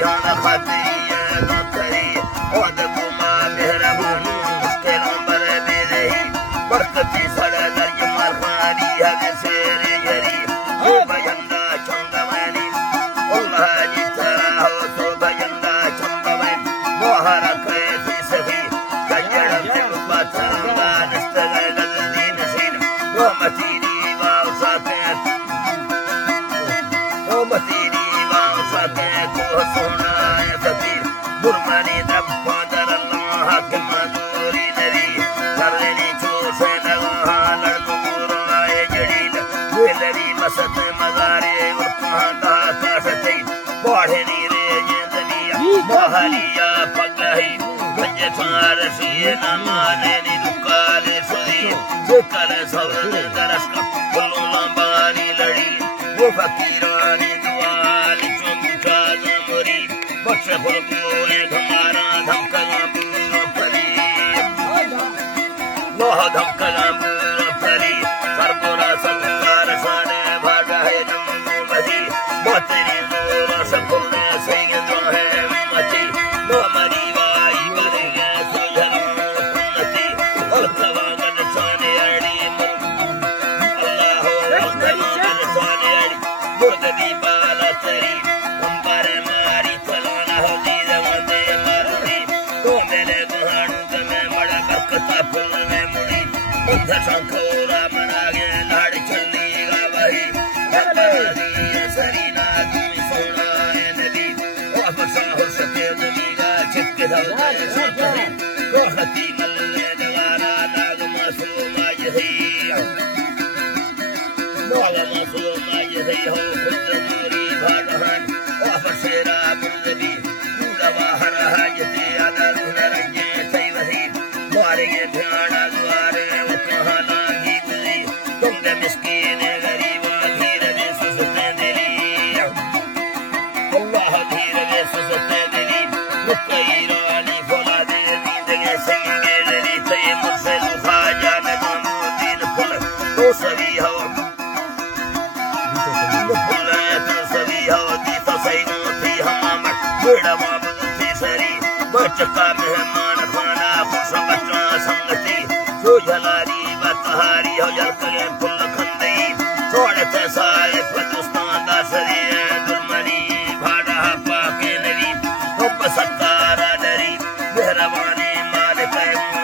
याना खाती करी और गुमा मेहरबान उसके नंबर दे रही बरकती सड़ा दर्ज मारखानी है शेरे गरी ओ भजंदा चंगवानी अल्लाह जी तेरा हो तो भजंदा चंगवानी मोहरा कैसी सही गजड़ में पथंगा नस्तगल गलदीन सीन ओ मतीरी वाव साथे ओ मतीरी वाव साथे को सोना फकीर गुरमानी दब दर अल्लाह के मदूरी नदी करनी चूसे लगा लड़को आए जड़ील वेलरी मसत मजारे उठांदा ताशते बढ़नी रे जिंदनिया बहरिया पगही गंज फार सी न माने नी दुकाले सुई कल सबर दरस का बोलो लंबानी लड़ी वो फकीरानी दुआल चुमचा जमरी बख्श फुलकोए घमारा धमकला पूरा फरी लोह धमकला पूरा फरी सरबोरा संकार शाने भागा है नमो मही मोतेरी मोरा सफुलने सही जो है मची नो मरी वाई बरेगे सुझनो सुन्नती और तवागन शाने अड़ी अल्लाह हो तवागन शाने अड़ी गुर्ददी बाला चरी अंबारे मारी चलाना हो दीद वंदे मरदी तो मेरे गुहानु तमे बड़ा बरकता फुल में मुड़ी बंध शंकोरा मना गे लाड़ चलनी गा वही बकरी सरीना तुम सोना नदी ओ बसा हो सके दुनिया चित्ते धरते सोतरी को हती मल्ले दवारा नाग मासूमा यही मौला मासूमा यही हो खुद मोरी भागहन ओ बसेरा बुलदी पूरा बाहर हाजते आदर नरगे सही वही मारेंगे ध्यान द्वारे वो कहाँ लागी गुजरी तुमने मिस्कीन गरीब धीर दे सुसते दिली अल्लाह धीर दे सुसते दिली रुकई रानी फुला दे नींदगे संगे दली तय मुझसे लुखा जाने जामो दिन फुल तो सभी हो फुल तो सभी हो दी तो सही थी हम बेड़ा बाबू थी सरी बचका मेहमान खाना खुश बच्चा संगति जो जलारी बतहारी हो जल के फुल खंदी छोड़ते साए पदुस्तान दासरी दुर्मनी भाड़ा पाके नरी रूप सत्तारा डरी मेहरबानी मालिक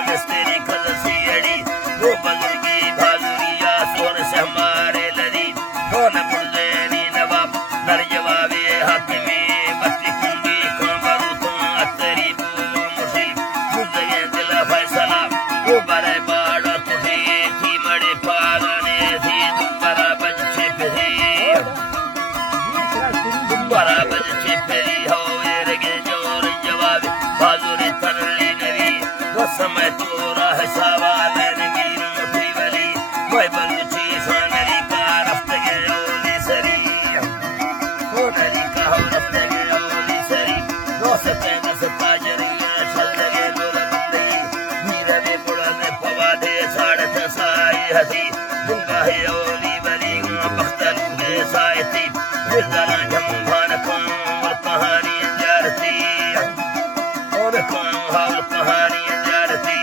मिस्त्री कलसी अड़ी वो बजुर्गी भाजुरिया सोन से हमारे लड़ी कौन बुलदेनी नवाब नर जवाबे हकमी बच्ची कुंगी कमरू तो अतरी मुसी गुजरे दिल फैसला वो बड़े बाड़ा कुठी थी मड़े पागने थी दुबारा बच्चे फिरी दुबारा बच्चे फिरी हो एरगे जोर जवाब बाजुरी तरली नवी वो समय तोरा है सवाल नगी मुठी वली मैं बंदची सानरी का रफ्ते के ओली सरी ओ नदी का हो रफ्ते के ओली सरी रोसते नसता जरिया चल लगे लोल बंदी नीरे में पुराने पवादे साड़ते साई हसी दुंगा है ओली बली बख्तलू के सायती जिरदरा जमुभान कौम और कहानी जारती और कौम हाल कहानी जारती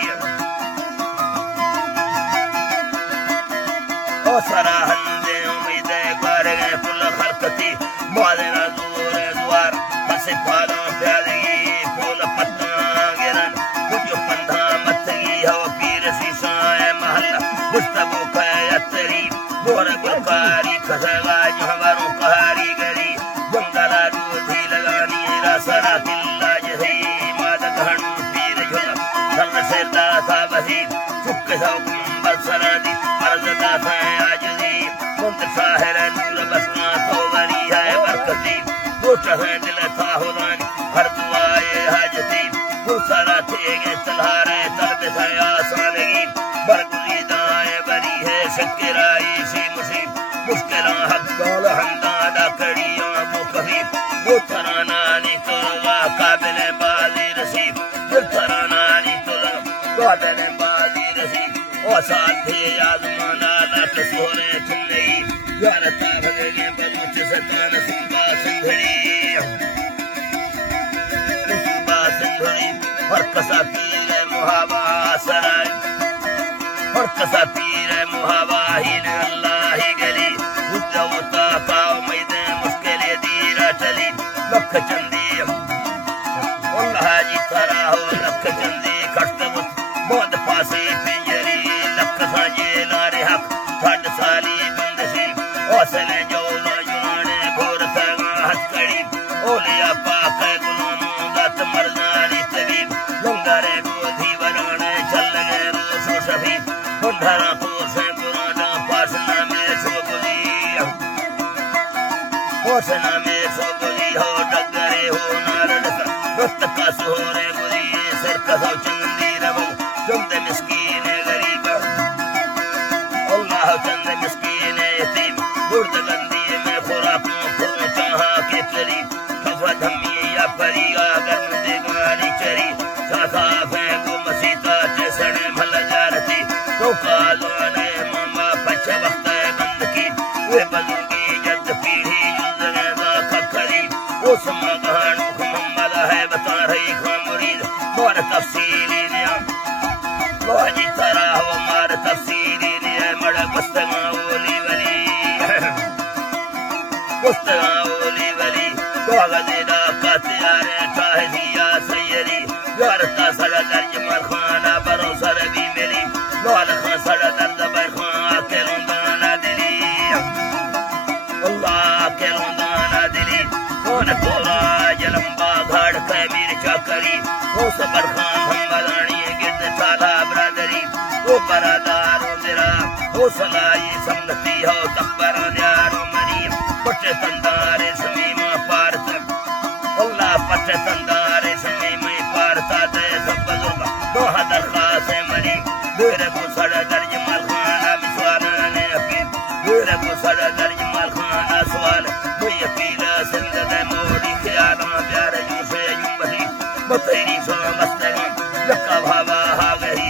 ओ सराहन दे उम्मीद बारे फुल खरकती मालेना दूर द्वार बसे पालों प्याली फूल पत्ता गिरन कुछ पंधा मतगी हो पीर सीसाए महल मुस्तबो कयतरी मोर गुलकारी खसवा जहवरों कहारी गरी बंगला दूधी लगानी रासरा दिल्ला जही माद घणु पीर झुल संग से दासा बही चुक सौ कुंबर सरादी अर्ज दासा आजदी मुंत साहर नूर बसना तो वरी है बरकती वो चहे दिल था होलानी हर दुआए हाजती दूसरा थे तलहारे तलब से आसानगी बरगुली दाए बरी है शक्राई सी मुसीब मुश्किल हक दौल हमदादा कड़ियों वो कभी वो तराना नी तुलवा काबिल बाजी रसीब दिल तराना नी तुलवा काबिल बाजी रसीब ओ साथी आजमाना लट सोरे तुमने यार ताबगे बलूच सतान सुंबा संघड़ी हर कसा पीर मुहावा सराय हर कसा पीर मुहावा ही ने अल्लाह ही गली उद्दवता पाव मैदे मुश्किल दीरा चली लख चंदी अल्लाह जी तारा हो लख चंदी खटबत बहुत पासे पिंजरी लख साजे नारे हक फट साली बंदसी ओसने जो जुनाने घोर सगा हथकड़ी ओलिया पाक गुलामों दत मर्दानी तबीब लंगरे गोधी वराने चल गए रोसो शफी बंधरा तो से पुराना पासना में सोगली पासना में सोगली हो डगरे हो नारद रक्त का सोरे गुरी सिर कसा चंदी रबो चंद मिस्कीन गरीब अल्लाह चंद मिस्कीन यतीम बुर्द गंदी में खुराकों को चाहा के चली खफा धमी या परी आगर में देगारी चरी चाथा फेंको मसीता चेसने भल जारती तो कालो ने मामा पछ वक्त बंद की वे बजुगी जद पीढ़ी जुजने दा खखरी वो समा कहानू मोहम्मद है बता रही खां मुरीद मोर तफसीली ने लोहाजी तारा हो मार तफसीली ने मड़ गुस्तगा ओली वली कागज़ेदा कातियारे चाहदिया सैयरी यार ता सड़ा दर्ज मरखाना बरो सर भी मिली लाल खां सड़ा दर्द बरखां के रोंदाना दिली अल्लाह के रोंदाना दिली कौन तोरा जलंबा घाड़ के मीर चाकरी वो सबर खां हम बलानी गिद साला बरादरी वो बरादारो मेरा वो सलाई समती हो तकबरा न्यारो मरीम पटे तंदारे समीमा पारत अल्लाह पटे तंदारे समीमा पारता दे सब बुजुर्ग दो दरखास्त मरी मेरे को सड़ा दर्ज मलखाना मिसवाना ने अपील मेरे को सड़ा दर्ज मलखाना सवाल कोई अपील सिंध दे मोड़ी ख्याल प्यार यूं से यूं बही बतेरी सो मस्तगा लका भावा आ गई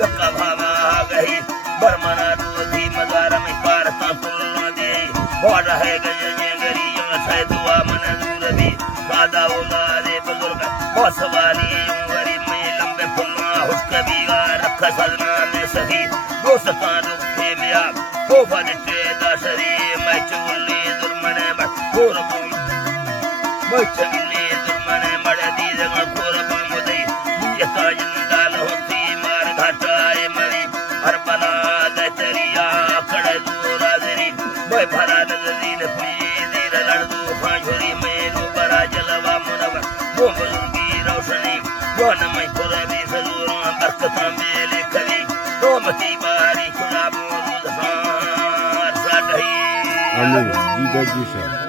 लका भावा आ गई बरमना रोधी मदार में पारता तुलना दे और है गजे गरिया से दुआ मंजूर भी सादा औलादे बुजुर्ग बहुत सवाली उमरी में लंबे फुल्ला हुस्क भी रख सजना में सही दोस्ता रुखे मिया तो फटे दाशरी मैं चुल्ली दुर्मने बटोर बम मैं चुल्ली दुर्मने मड़ दी जगह कोर बम दे यता जिंदाल होती मार घाटाए मरी हर बला दे तेरिया कड़े दूर आदरी मैं भरा नजदीन पी दीर लड़दू फांझुरी में बरा जलवा मुनवर वो बुजुर्गी रोशनी वो नमई पुरबी सजूरों बरकता मेले कली तो मती बारी खुदा मोजूद सार साडही आमीन जी